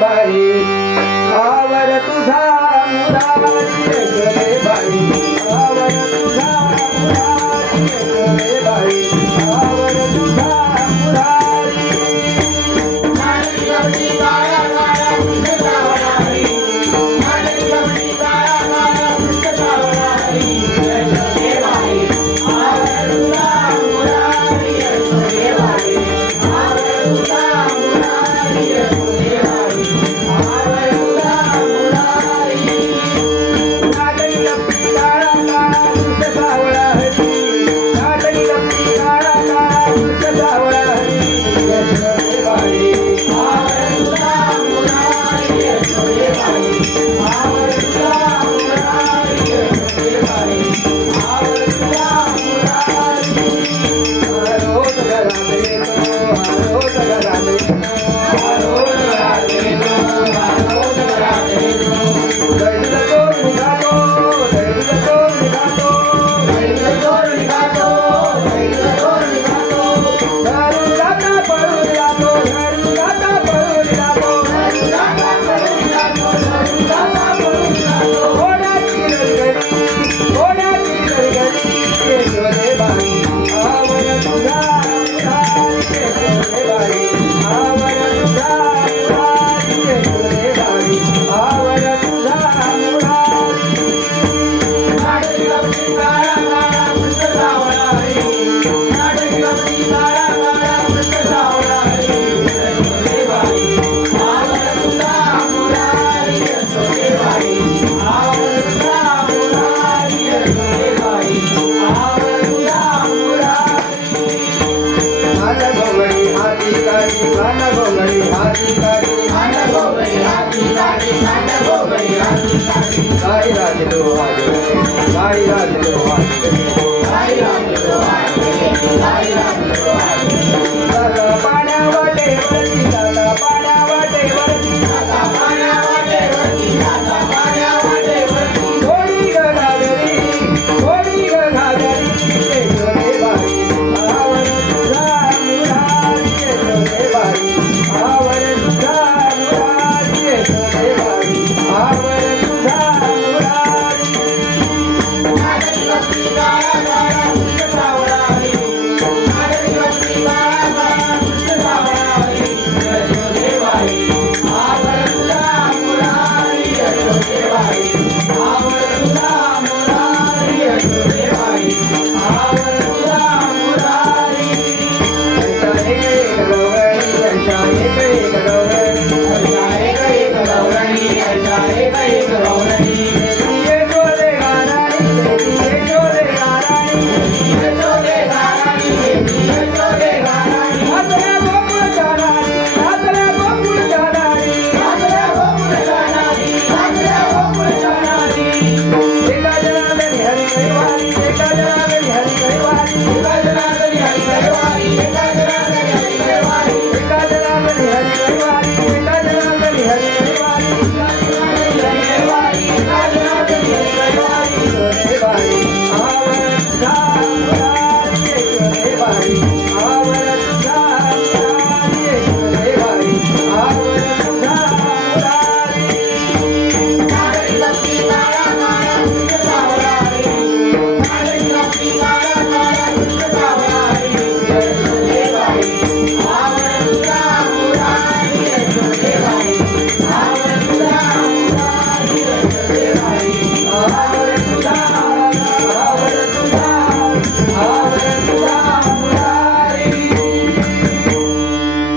भारी आवर तुझा ಗೋಬಳಿ ಮನ ಗೋಬಳಿ ಹಾಕಿ ಕಾರಿ ಮನ ಗೋಬಳಿ ಹಾಕಿ ಕಾರಿ ಮನ ಗೋಬಳಿ ಹಾಕಿ ಕಾರಿ ಕಾರಿ ರಾಜಲು ಹಾಗೆ ಕಾರಿ ರಾಜಲು ಹಾಗೆ